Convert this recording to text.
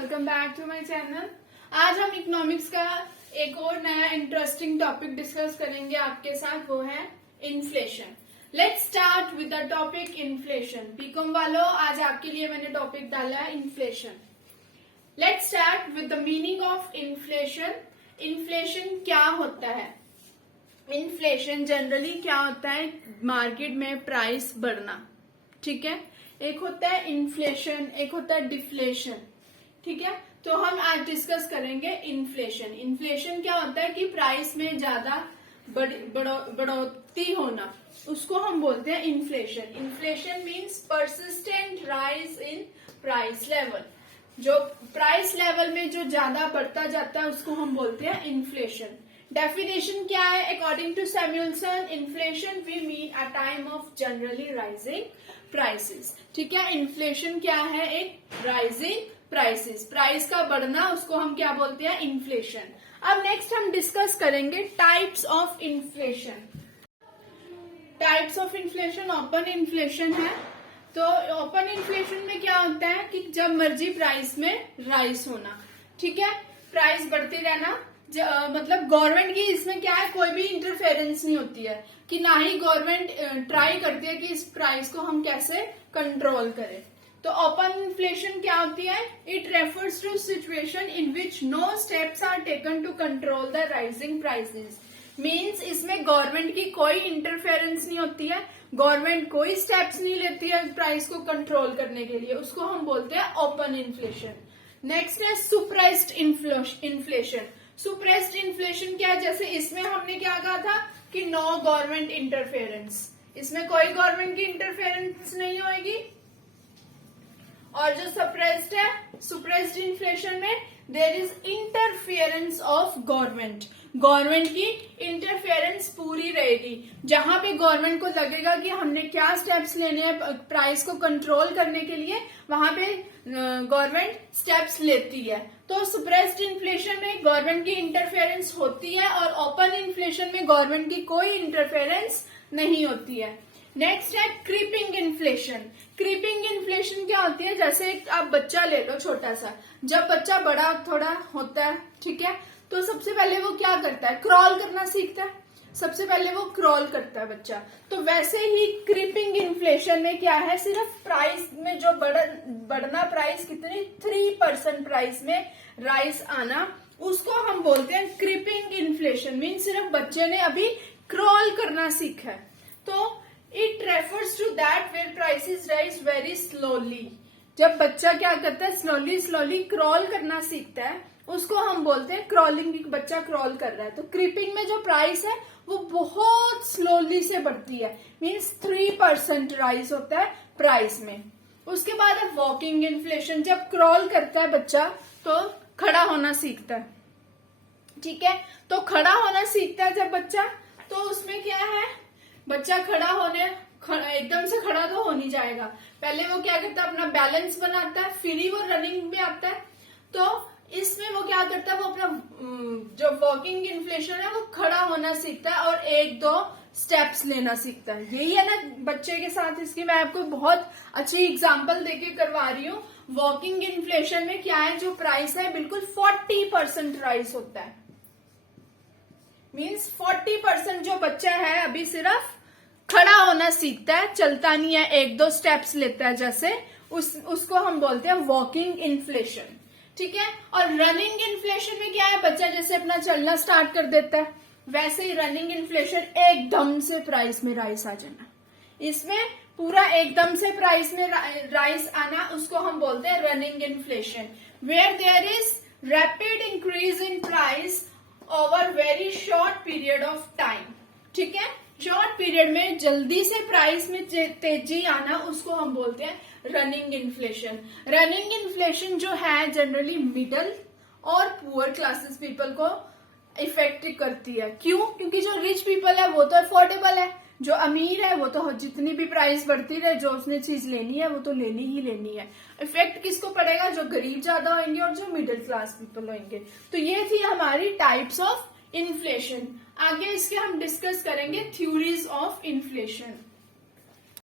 Welcome back to my channel. आज हम economics का एक और नया इंटरेस्टिंग टॉपिक डिस्कस करेंगे आपके साथ, वो है inflation. Let's start with the topic inflation. B Com वालों, आज आपके लिए मैंने टॉपिक डाला है inflation. Let's start with the meaning of inflation. Inflation क्या होता है? इन्फ्लेशन जनरली क्या होता है? मार्केट में प्राइस बढ़ना, ठीक है। एक होता है इन्फ्लेशन, एक होता है डिफ्लेशन, ठीक है। तो हम आज डिस्कस करेंगे इन्फ्लेशन। इन्फ्लेशन क्या होता है कि प्राइस में ज्यादा बढ़ोतरी होना, उसको हम बोलते हैं inflation. Inflation means persistent rise in price level. जो प्राइस लेवल में जो ज्यादा बढ़ता जाता है उसको हम बोलते हैं इन्फ्लेशन। डेफिनेशन क्या है? According to Samuelson, inflation we mean a time of generally rising prices, ठीक है। इन्फ्लेशन क्या है? एक राइजिंग प्राइसेस, प्राइस का बढ़ना, उसको हम क्या बोलते हैं? इन्फ्लेशन। अब नेक्स्ट हम डिस्कस करेंगे types of inflation. Types of inflation, open inflation है। तो ओपन इन्फ्लेशन में क्या होता है कि जब मर्जी प्राइस में राइज होना, ठीक है, प्राइस बढ़ती रहना। मतलब गवर्नमेंट की इसमें क्या है, कोई भी इंटरफेरेंस नहीं होती है, कि ना ही गवर्नमेंट ट्राई करती है कि इस प्राइस को हम कैसे कंट्रोल करें। तो ओपन इन्फ्लेशन क्या होती है? It refers to situation in which no steps are taken to control the rising prices. Means इसमें गवर्नमेंट की कोई इंटरफेरेंस नहीं होती है, गवर्नमेंट कोई स्टेप्स नहीं लेती है प्राइस को कंट्रोल करने के लिए, उसको हम बोलते हैं ओपन इन्फ्लेशन। नेक्स्ट है सुप्रेस्ड इन्फ्लेशन। सुप्रेस्ड इन्फ्लेशन क्या है? जैसे इसमें हमने क्या कहा था कि नो गवर्नमेंट इंटरफेरेंस, इसमें कोई गवर्नमेंट की इंटरफेरेंस नहीं होगी। और जो सप्रेस्ड है, सुप्रेस्ड इन्फ्लेशन में there is interference of government, government की इंटरफेरेंस पूरी रहेगी। जहां पे गवर्नमेंट को लगेगा कि हमने क्या स्टेप्स लेने हैं प्राइस को कंट्रोल करने के लिए, वहां पे गवर्नमेंट स्टेप्स लेती है। तो सुप्रेस्ड इन्फ्लेशन में गवर्नमेंट की इंटरफेरेंस होती है और ओपन इन्फ्लेशन में गवर्नमेंट की कोई इंटरफेरेंस नहीं होती है। नेक्स्ट है क्रीपिंग इन्फ्लेशन। क्रीपिंग इन्फ्लेशन क्या होती है? जैसे आप बच्चा ले लो छोटा सा, जब बच्चा बड़ा थोड़ा होता है, ठीक है, तो सबसे पहले वो क्या करता है? क्रॉल करना सीखता है, सबसे पहले वो क्रॉल करता है बच्चा। तो वैसे ही क्रीपिंग इन्फ्लेशन में क्या है? सिर्फ प्राइस में जो बढ़ना, प्राइस कितनी 3% प्राइस में राइस आना, उसको हम बोलते हैं क्रीपिंग इन्फ्लेशन। मीन सिर्फ बच्चे ने अभी क्रॉल करना सीखा है। तो it refers to that where prices rise very slowly. जब बच्चा क्या करता है? स्लोली स्लोली क्रॉल करना सीखता है, उसको हम बोलते हैं क्रॉलिंग। बच्चा क्रॉल कर रहा है। तो क्रीपिंग में जो प्राइस है वो बहुत स्लोली से बढ़ती है, मीन्स 3% राइज होता है प्राइस में। उसके बाद है वॉकिंग इन्फ्लेशन। जब क्रॉल करता है बच्चा तो खड़ा होना सीखता है, ठीक है। तो खड़ा होना सीखता है जब बच्चा, तो उसमें क्या है, बच्चा एकदम से खड़ा तो हो नहीं जाएगा। पहले वो क्या करता है? अपना बैलेंस बनाता है, फिर ही वो रनिंग में आता है। तो इसमें वो क्या करता है? वो अपना जो वॉकिंग इन्फ्लेशन है वो खड़ा होना सीखता है और 1-2 स्टेप्स लेना सीखता है। यही है ना बच्चे के साथ। इसकी मैं आपको बहुत अच्छी एग्जांपल देके करवा रही हूँ। वॉकिंग इन्फ्लेशन में क्या है? जो प्राइस है बिल्कुल 40% राइज होता है। मीन्स 40% जो बच्चा है अभी सिर्फ खड़ा होना सीखता है, चलता नहीं है, 1-2 स्टेप्स लेता है जैसे, उसको हम बोलते हैं वॉकिंग इन्फ्लेशन, ठीक है। और रनिंग इन्फ्लेशन में क्या है? बच्चा जैसे अपना चलना स्टार्ट कर देता है, वैसे ही रनिंग इन्फ्लेशन एकदम से प्राइस में राइस आ जाना। इसमें पूरा एकदम से प्राइस में राइस आना, उसको हम बोलते हैं running inflation. Where there is rapid increase in price over very short period of time, ठीक है। शॉर्ट पीरियड में जल्दी से प्राइस में तेजी आना, उसको हम बोलते हैं रनिंग इन्फ्लेशन। रनिंग इन्फ्लेशन जो है जनरली मिडल और पुअर क्लासेस पीपल को इफेक्ट करती है। क्यों? क्योंकि जो रिच पीपल है वो तो अफोर्डेबल है, जो अमीर है वो तो जितनी भी प्राइस बढ़ती रहे, जो उसने चीज लेनी है वो तो लेनी ही लेनी है। इफेक्ट किसको पड़ेगा? जो गरीब ज्यादा होंगे और जो मिडिल क्लास पीपल होंगे। तो ये थी हमारी टाइप्स ऑफ इन्फ्लेशन। आगे इसके हम डिस्कस करेंगे थ्योरीज ऑफ इन्फ्लेशन।